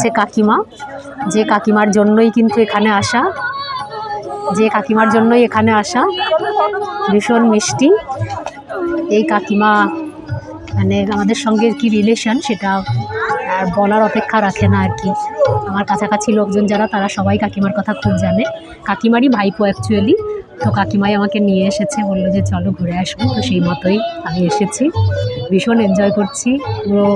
হচ্ছে কাকিমা, যে কাকিমার জন্যই কিন্তু এখানে আসা, ভীষণ মিষ্টি। এই কাকিমা মানে আমাদের সঙ্গে কি রিলেশন সেটা আর বলার অপেক্ষা রাখে না আর কি। আমার কাছাকাছি লোকজন যারা তারা সবাই কাকিমার কথা খুব জানে, কাকিমারই ভাইপো অ্যাকচুয়ালি। তো কাকিমাই আমাকে নিয়ে এসেছে, বললো যে চলো ঘুরে আসবো, তো সেই মতোই আমি এসেছি। ভীষণ এনজয় করছি পুরো।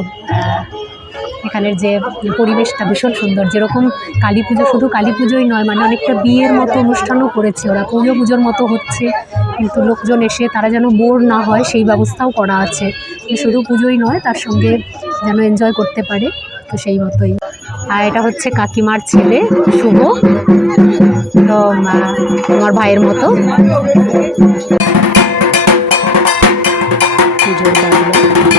এখানের যে পরিবেশটা ভীষণ সুন্দর, যেরকম কালী পুজো, শুধু কালী পুজোই নয়, মানে অনেকটা বিয়ের মতো অনুষ্ঠানও করেছে ওরা, পুজোর মতো হচ্ছে, কিন্তু লোকজন এসে তারা যেন বোর না হয় সেই ব্যবস্থাও করা আছে। শুধু পুজোই নয়, তার সঙ্গে যেন এনজয় করতে পারে, তো সেই মতোই। আর এটা হচ্ছে কাকিমার ছেলে শুভ, তো আমার ভাইয়ের মতো। পুজোর বাড়ি